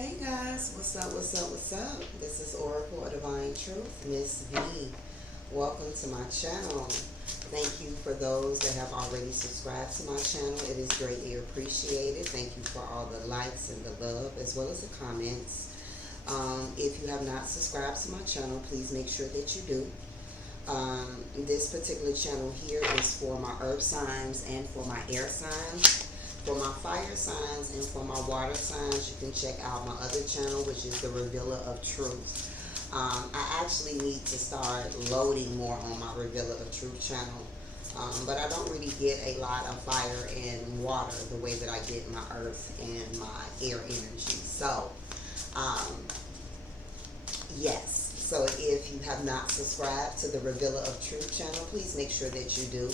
Hey guys, what's up, what's up, what's up? This is Oracle of Divine Truth, Miss V. Welcome to my channel. Thank you for those that have already subscribed to my channel. It is greatly appreciated. Thank you for all the likes and the love as well as the comments. If you have not subscribed to my channel, please make sure that you do. This particular channel here is for my earth signs and for my air signs. For my fire signs and for my water signs, you can check out my other channel, which is the Revealer of Truth. I actually need to start loading more on my Revealer of Truth channel. But I don't really get a lot of fire and water the way that I get my earth and my air energy. So, yes. So if you have not subscribed to the Revealer of Truth channel, please make sure that you do,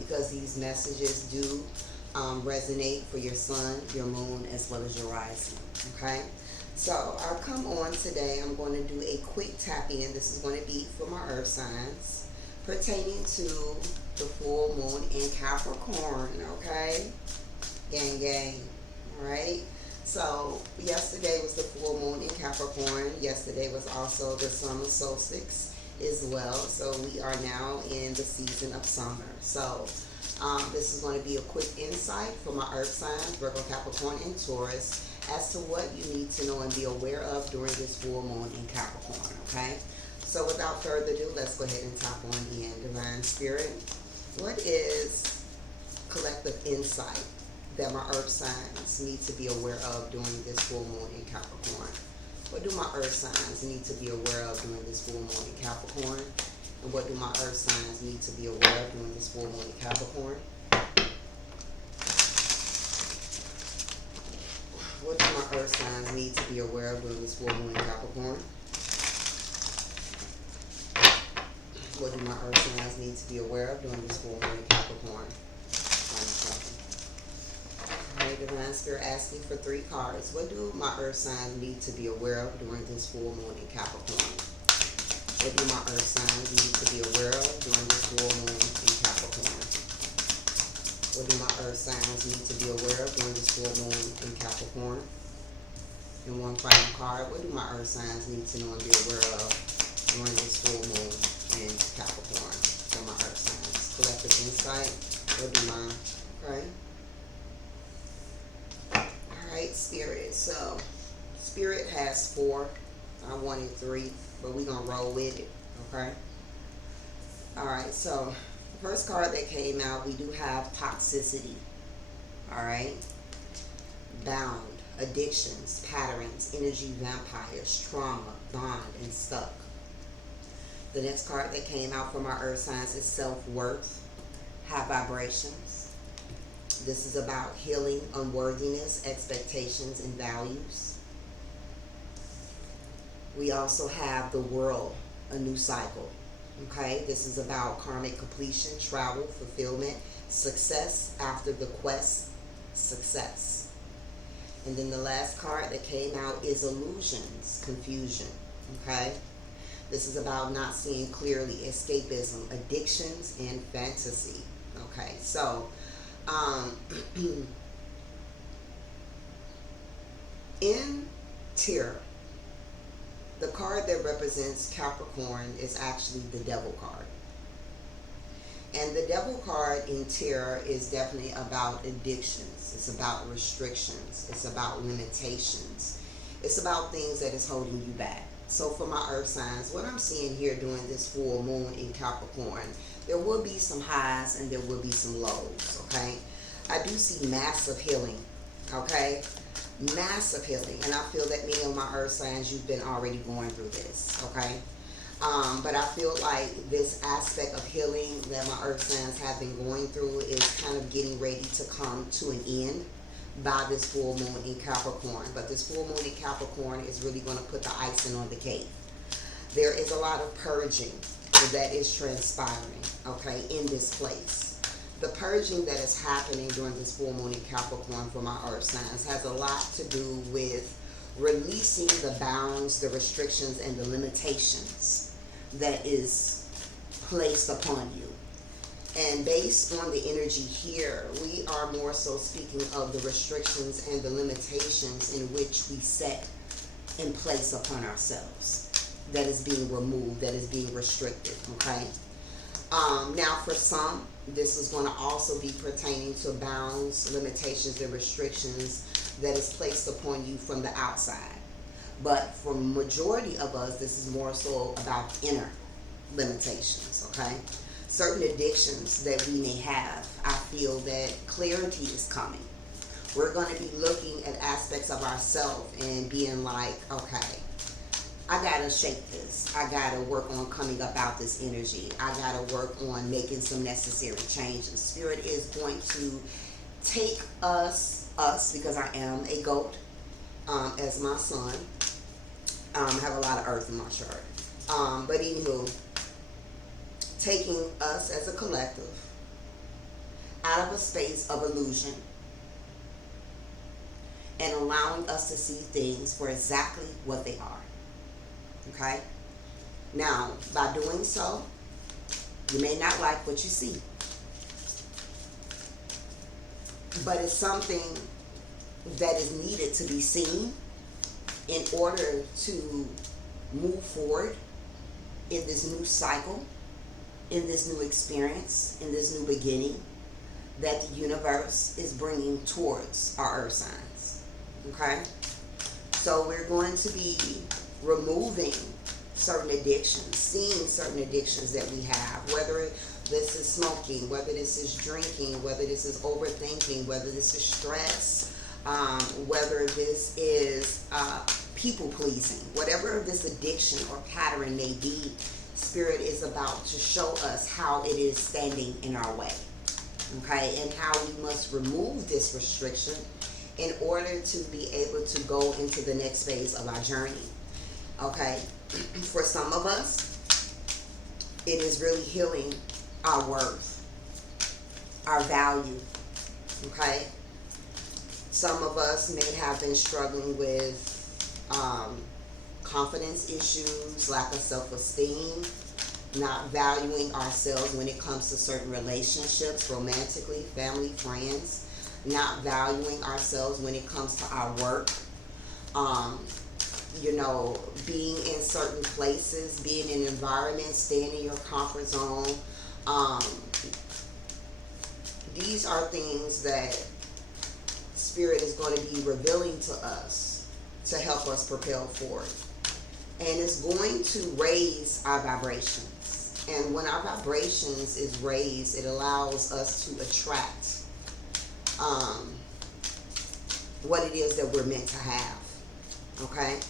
because these messages do resonate for your sun, your moon, as well as your rising. Okay, so I'll come on today. I'm going to do a quick tap in. This is going to be for my earth signs pertaining to the full moon in Capricorn. Okay, gang gang. All right, so yesterday was the full moon in Capricorn. Yesterday was also the summer solstice as well. So we are now in the season of summer. So this is going to be a quick insight for my earth signs, Virgo, Capricorn, and Taurus, as to what you need to know and be aware of during this full moon in Capricorn, okay? So without further ado, let's go ahead and tap on in. Divine Spirit, what is collective insight that my earth signs need to be aware of during this full moon in Capricorn? What do my earth signs need to be aware of during this full moon in Capricorn? And what do my earth signs need to be aware of during this full moon in Capricorn? What do my earth signs need to be aware of during this full moon in Capricorn? What do my earth signs need to be aware of during this full moon in Capricorn? Alright, Divine Spirit asked me for 3 cards. What do my earth signs need to be aware of during this full moon in Capricorn? What do my earth signs need to be aware of during this full moon in Capricorn? What do my earth signs need to be aware of during this full moon in Capricorn? And one final card. What do my earth signs need to know and be aware of during this full moon in Capricorn? For my earth signs. Collective insight. What do my... Okay. Alright, Spirit. So, Spirit has 4. I wanted 3. But we're going to roll with it, okay? Alright, so the first card that came out, we do have toxicity, alright? Bound, addictions, patterns, energy vampires, trauma, bond, and stuck. The next card that came out for my earth signs is self-worth, high vibrations. This is about healing, unworthiness, expectations, and values. We also have the world, a new cycle. Okay, this is about karmic completion, travel, fulfillment, success after the quest, success. And then the last card that came out is illusions, confusion. Okay, this is about not seeing clearly, escapism, addictions, and fantasy. Okay, so in Tarot, the card that represents Capricorn is actually the Devil card. And the Devil card in Tarot is definitely about addictions. It's about restrictions. It's about limitations. It's about things that is holding you back. So for my earth signs, what I'm seeing here during this full moon in Capricorn, there will be some highs and there will be some lows, okay? I do see massive healing, okay? Massive healing, and I feel that me and my earth signs, you've been already going through this, okay? But I feel like this aspect of healing that my earth signs have been going through is kind of getting ready to come to an end by this full moon in Capricorn. But this full moon in Capricorn is really going to put the icing on the cake. There is a lot of purging that is transpiring, okay, in this place. The purging that is happening during this full moon in Capricorn for my earth signs has a lot to do with releasing the bounds, the restrictions, and the limitations that is placed upon you. And based on the energy here, we are more so speaking of the restrictions and the limitations in which we set in place upon ourselves that is being removed, that is being restricted. Okay. Now, for some, this is going to also be pertaining to bounds, limitations, and restrictions that is placed upon you from the outside. But for majority of us, this is more so about inner limitations. Okay. Certain addictions that we may have, I feel that clarity is coming. We're going to be looking at aspects of ourselves and being like, okay, I gotta shake this. I gotta work on coming up out this energy. I gotta work on making some necessary changes. Spirit is going to take us, because I am a goat, as my son. I have a lot of earth in my chart. But anywho, taking us as a collective out of a space of illusion and allowing us to see things for exactly what they are. Okay? Now, by doing so, you may not like what you see. But it's something that is needed to be seen in order to move forward in this new cycle, in this new experience, in this new beginning that the universe is bringing towards our earth signs. Okay? So we're going to be removing certain addictions, seeing certain addictions that we have, whether this is smoking, whether this is drinking, whether this is overthinking, whether this is stress, whether this is people pleasing, whatever this addiction or pattern may be. Spirit is about to show us how it is standing in our way, okay, and how we must remove this restriction in order to be able to go into the next phase of our journey. Okay, for some of us, it is really healing our worth, our value. Okay, some of us may have been struggling with confidence issues, lack of self-esteem, not valuing ourselves when it comes to certain relationships, romantically, family, friends, not valuing ourselves when it comes to our work. Being in certain places, being in environments, staying in your comfort zone. These are things that Spirit is going to be revealing to us to help us propel forward. And it's going to raise our vibrations. And when our vibrations is raised, it allows us to attract what it is that we're meant to have. Okay?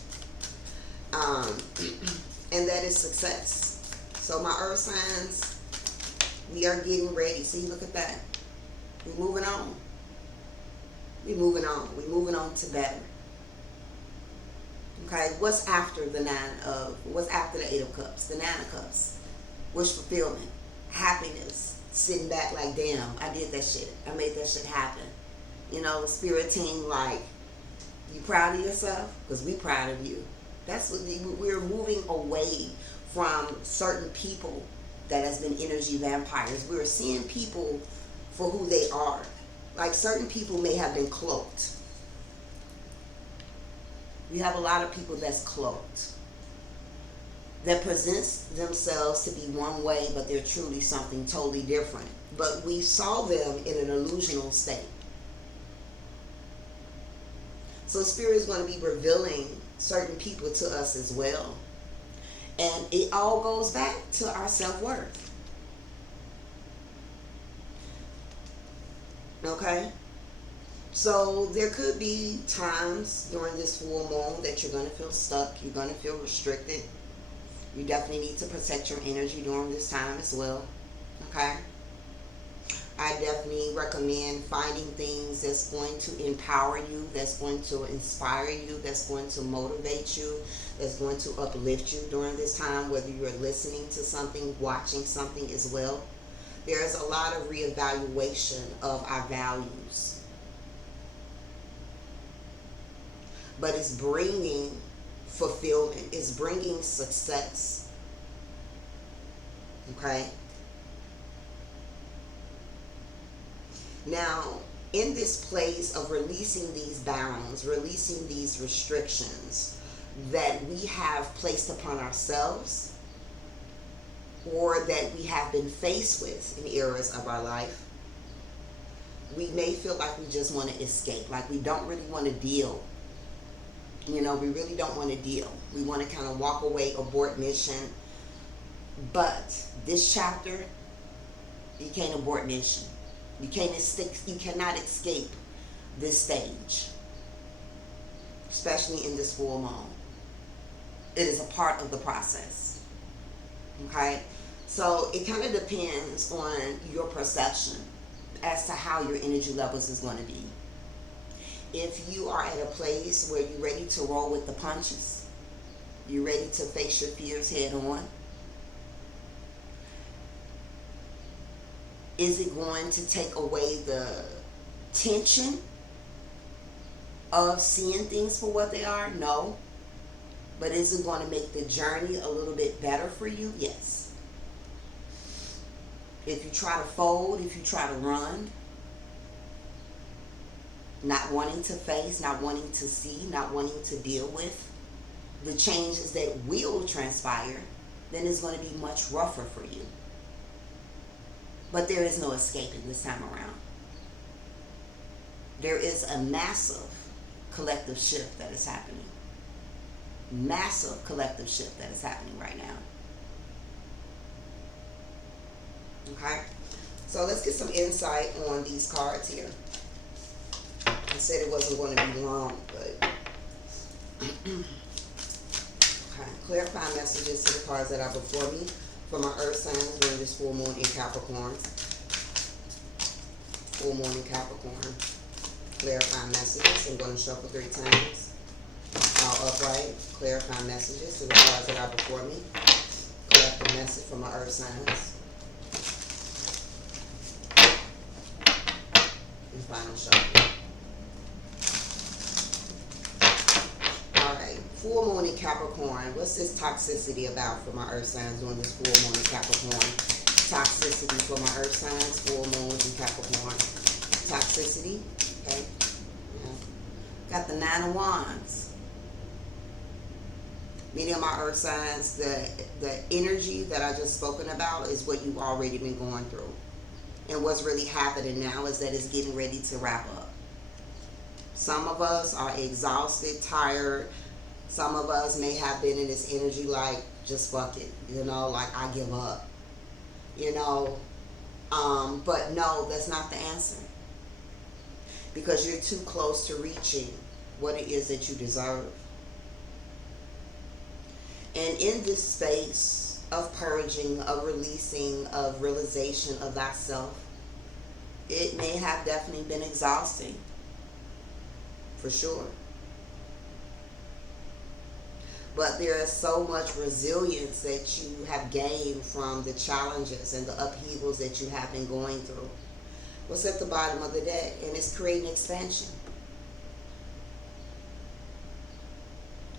And that is success. So my earth signs, we are getting ready. See, look at that. We're moving on. We're moving on. We're moving on to better. Okay, what's after the Eight of Cups? The Nine of Cups. Wish fulfillment. Happiness. Sitting back like, damn, I did that shit. I made that shit happen. The spirit team, like, you proud of yourself? Because we proud of you. That's what we're moving away from certain people that has been energy vampires. We're seeing people for who they are. Like, certain people may have been cloaked. We have a lot of people that's cloaked, that presents themselves to be one way, but they're truly something totally different. But we saw them in an illusional state. So Spirit is going to be revealing certain people to us as well. And it all goes back to our self-worth. Okay? So there could be times during this full moon that you're going to feel stuck. You're going to feel restricted. You definitely need to protect your energy during this time as well. Okay? I definitely recommend finding things that's going to empower you, that's going to inspire you, that's going to motivate you, that's going to uplift you during this time, whether you're listening to something, watching something as well. There's a lot of reevaluation of our values. But it's bringing fulfillment. It's bringing success. Okay? Now, in this place of releasing these bounds, releasing these restrictions, that we have placed upon ourselves or that we have been faced with in areas of our life, we may feel like we just want to escape, like we don't really want to deal. You know, we really don't want to deal. We want to kind of walk away, abort mission. But this chapter, you can't abort mission. You cannot escape this stage, especially in this full moon. It is a part of the process. Okay? So it kind of depends on your perception as to how your energy levels is going to be. If you are at a place where you're ready to roll with the punches, you're ready to face your fears head on, is it going to take away the tension of seeing things for what they are? No. But is it going to make the journey a little bit better for you? Yes. If you try to fold, if you try to run, not wanting to face, not wanting to see, not wanting to deal with the changes that will transpire, then it's going to be much rougher for you. But there is no escaping this time around. There is a massive collective shift that is happening. Massive collective shift that is happening right now. Okay? So let's get some insight on these cards here. I said it wasn't going to be long, but okay. Clarifying messages to the cards that are before me for my earth signs during this full moon in Capricorn. Full moon in Capricorn. Clarifying messages. I'm going to shuffle 3 times. All upright. Clarifying messages to the cards that are before me. Collect the message for my earth signs. And final shuffle. Full moon in Capricorn. What's this toxicity about for my earth signs during this full moon in Capricorn? Toxicity for my earth signs, full moon in Capricorn. Toxicity, okay? Yeah. Got the 9 of Wands. Many of my earth signs, the energy that I just spoken about is what you've already been going through. And what's really happening now is that it's getting ready to wrap up. Some of us are exhausted, tired. Some of us may have been in this energy like, just fuck it, you know, like I give up, you know. But no, that's not the answer. Because you're too close to reaching what it is that you deserve. And in this space of purging, of releasing, of realization of thyself, it may have definitely been exhausting. For sure. But there is so much resilience that you have gained from the challenges and the upheavals that you have been going through. What's at the bottom of the deck? And it's creating expansion.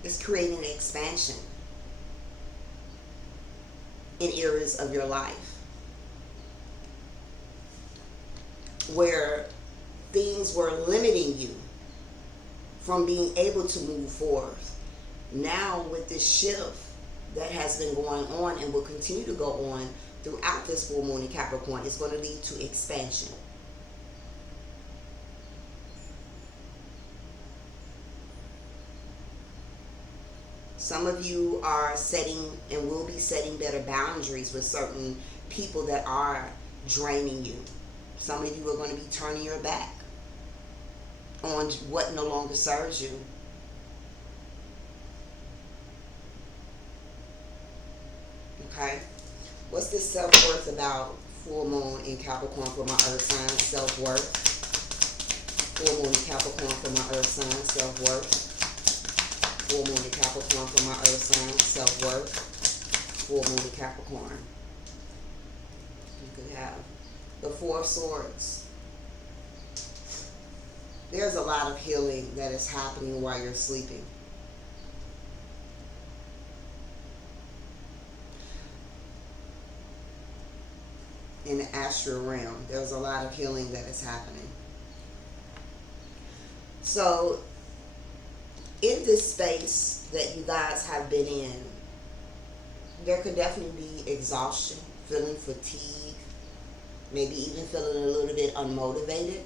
It's creating expansion in areas of your life where things were limiting you from being able to move forward. Now with this shift that has been going on and will continue to go on throughout this full moon in Capricorn, it's going to lead to expansion. Some of you are setting and will be setting better boundaries with certain people that are draining you. Some of you are going to be turning your back on what no longer serves you. Okay? What's this self-worth about? Full moon in Capricorn for my earth sign, self-worth. Full moon in Capricorn for my earth sign, self-worth. Full moon in Capricorn for my earth sign, self-worth. Full moon in Capricorn. You could have the 4 of Swords. There's a lot of healing that is happening while you're sleeping. In the astral realm, there's a lot of healing that is happening. So In this space that you guys have been in, there could definitely be exhaustion, feeling fatigue, maybe even feeling a little bit unmotivated.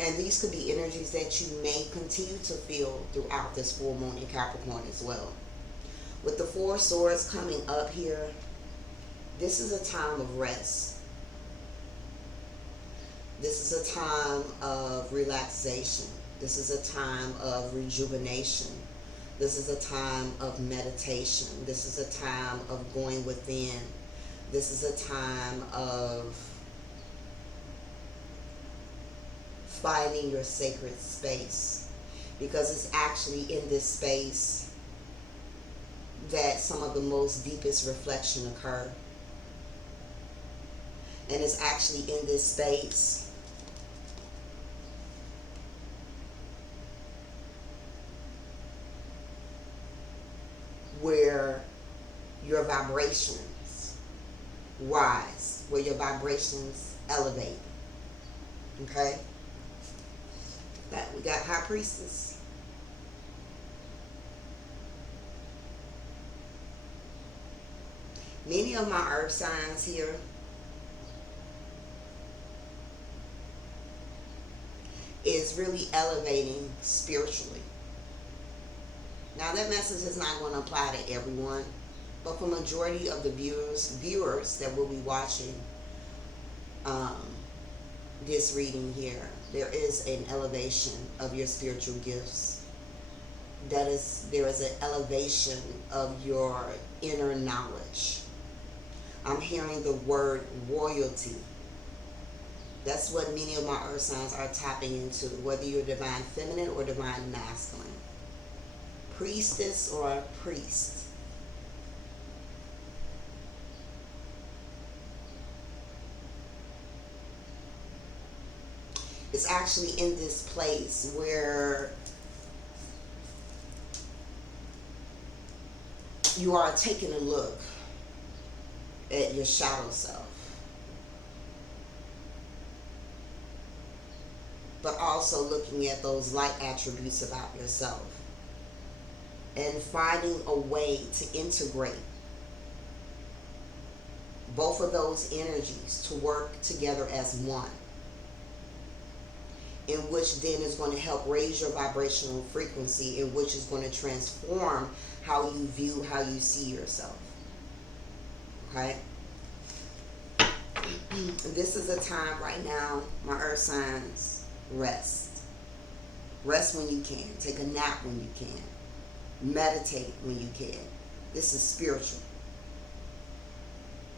And these could be energies that you may continue to feel throughout this full moon in Capricorn as well. With the Four Swords coming up here, this is a time of rest. This is a time of relaxation. This is a time of rejuvenation. This is a time of meditation. This is a time of going within. This is a time of finding your sacred space, because it's actually in this space that some of the most deepest reflection occur. And it's actually in this space where your vibrations rise, where your vibrations elevate. Okay? We got High Priestess. Many of my earth signs here is really elevating spiritually. Now that message is not going to apply to everyone, but for majority of the viewers that will be watching this reading here, there is an elevation of your spiritual gifts. There is an elevation of your inner knowledge. I'm hearing the word royalty. That's what many of my earth signs are tapping into, whether you're divine feminine or divine masculine. Priestess or priest. It's actually in this place where you are taking a look at your shadow self, but also looking at those light attributes about yourself and finding a way to integrate both of those energies to work together as one, in which then is going to help raise your vibrational frequency, in which is going to transform how you view, how you see yourself. Okay? This is a time right now, my earth signs, rest. Rest when you can. Take a nap when you can. Meditate when you can. This is spiritual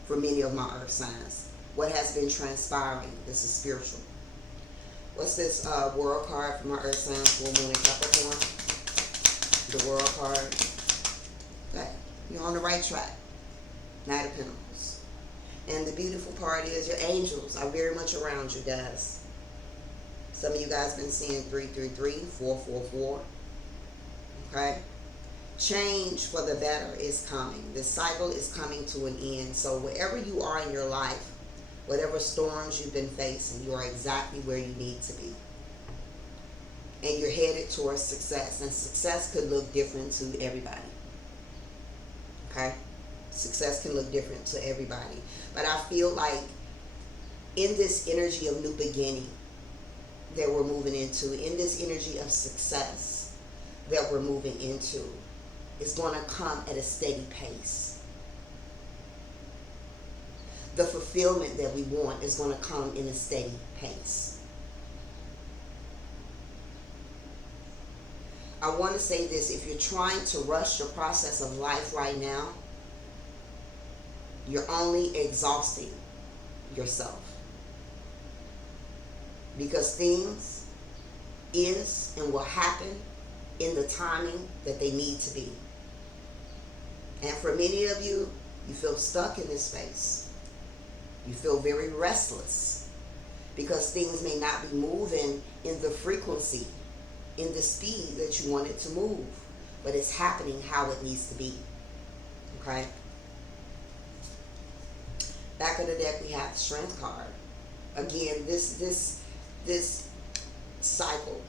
for many of my earth signs. What has been transpiring, this is spiritual. What's this world card for my earth signs, full moon and Capricorn? The world card. Okay, you're on the right track. Knight of Pentacles. And the beautiful part is your angels are very much around you guys. Some of you guys been seeing 333, 444. Okay? Change for the better is coming. This cycle is coming to an end. So wherever you are in your life, whatever storms you've been facing, you are exactly where you need to be. And you're headed towards success. And success could look different to everybody. Okay? Success can look different to everybody. But I feel like in this energy of new beginning that we're moving into, in this energy of success that we're moving into, it's going to come at a steady pace. The fulfillment that we want is going to come in a steady pace. I want to say this: if you're trying to rush your process of life right now, you're only exhausting yourself. Because things is and will happen in the timing that they need to be. And for many of you, you feel stuck in this space. You feel very restless because things may not be moving in the frequency, in the speed that you want it to move, but it's happening how it needs to be. Okay? Back of the deck, we have the Strength card. Again, this cycle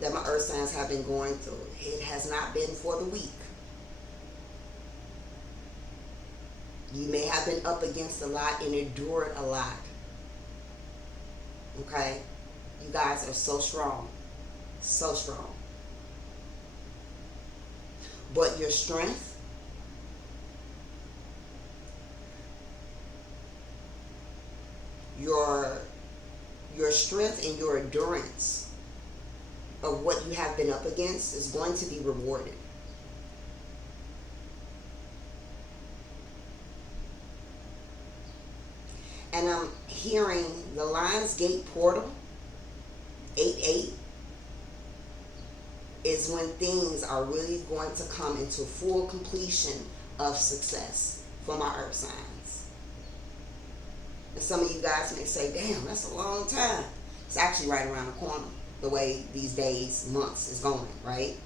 that my earth signs have been going through, it has not been for the weak. You may have been up against a lot and endured a lot. Okay? You guys are so strong. So strong. But your strength, your strength and your endurance of what you have been up against is going to be rewarded. And I'm hearing the Lionsgate portal 8-8 is when things are really going to come into full completion of success for my earth signs. And some of you guys may say, damn, that's a long time. It's actually right around the corner, the way these days, months is going, right?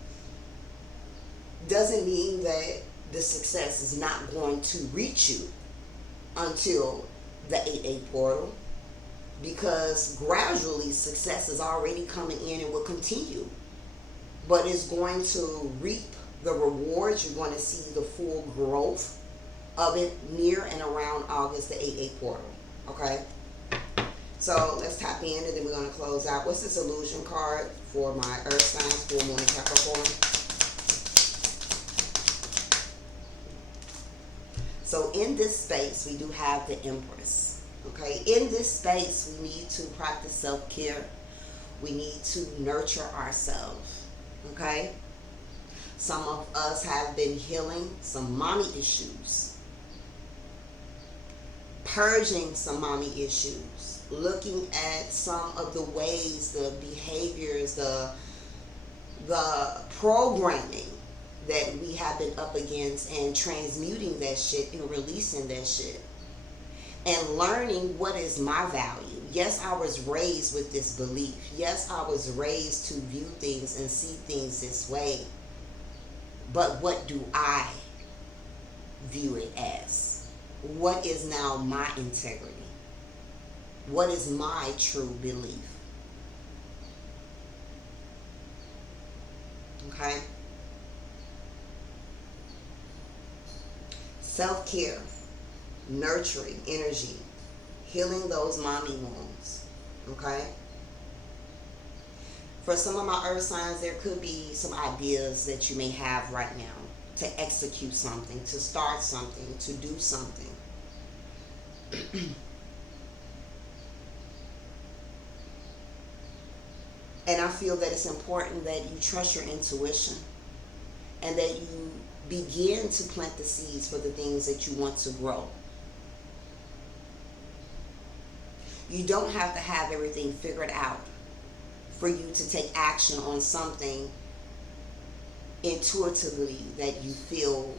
Doesn't mean that the success is not going to reach you until the 8-8 portal, because gradually success is already coming in and will continue, but it's going to reap the rewards. You're going to see the full growth of it near and around August, the 8-8 portal. Okay, so let's tap in and then we're going to close out. What's this illusion card for my earth signs, full moon and Capricorn? So in this space, we do have the Empress. Okay, in this space, we need to practice self-care. We need to nurture ourselves. Okay, some of us have been healing some mommy issues, purging some mommy issues, looking at some of the ways, the behaviors, the programming that we have been up against, and transmuting that shit and releasing that shit and learning what is my value. Yes, I was raised with this belief. Yes, I was raised to view things and see things this way. But what do I view it as? What is now my integrity? What is my true belief? Okay? Self-care, nurturing energy, healing those mommy wounds. Okay? For some of my earth signs, there could be some ideas that you may have right now to execute something, to start something, to do something. And I feel that it's important that you trust your intuition and that you begin to plant the seeds for the things that you want to grow. You don't have to have everything figured out for you to take action on something intuitively that you feel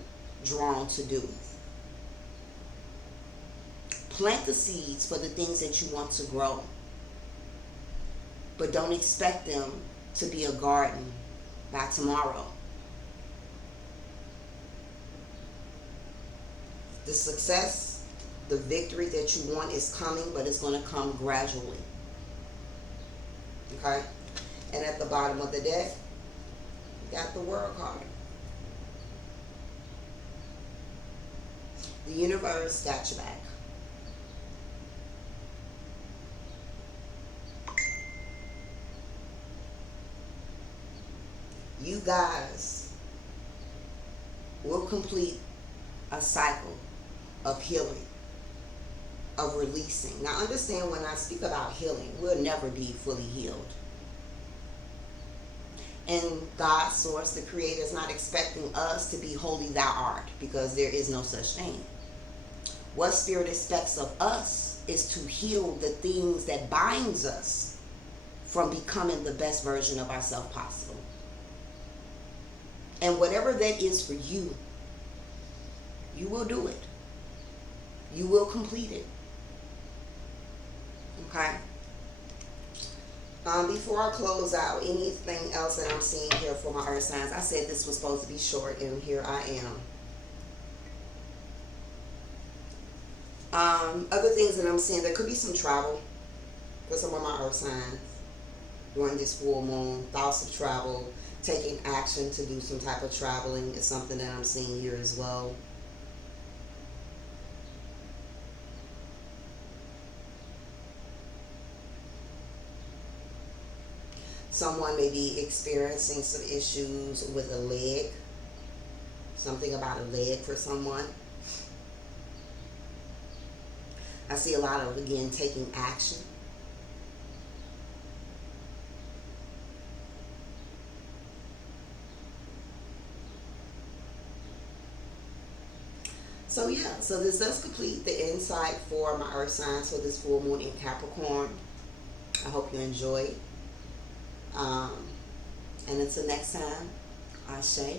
drawn to do. Plant the seeds for the things that you want to grow, but don't expect them to be a garden by tomorrow. The success, the victory that you want is coming, but it's going to come gradually. Okay? And at the bottom of the deck, you got the World card. The universe got your back. You guys will complete a cycle of healing, of releasing. Now understand, when I speak about healing, we'll never be fully healed. And God, Source, the Creator, is not expecting us to be holy thou art, because there is no such thing. What Spirit expects of us is to heal the things that binds us from becoming the best version of ourselves possible. And whatever that is for you, you will do it. You will complete it. Okay? Before I close out, anything else that I'm seeing here for my earth signs? I said this was supposed to be short, and here I am. Other things that I'm seeing, there could be some travel for some of my earth signs during this full moon. Thoughts of travel, taking action to do some type of traveling is something that I'm seeing here as well. Someone may be experiencing some issues with a leg, something about a leg for someone. I see a lot of, again, taking action. So yeah, so this does complete the insight for my earth signs for this full moon in Capricorn. I hope you enjoyed. Um, and until next time, Ashe.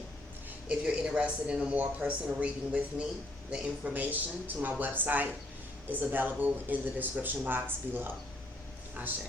If you're interested in a more personal reading with me, the information to my website is available in the description box below. Ashe.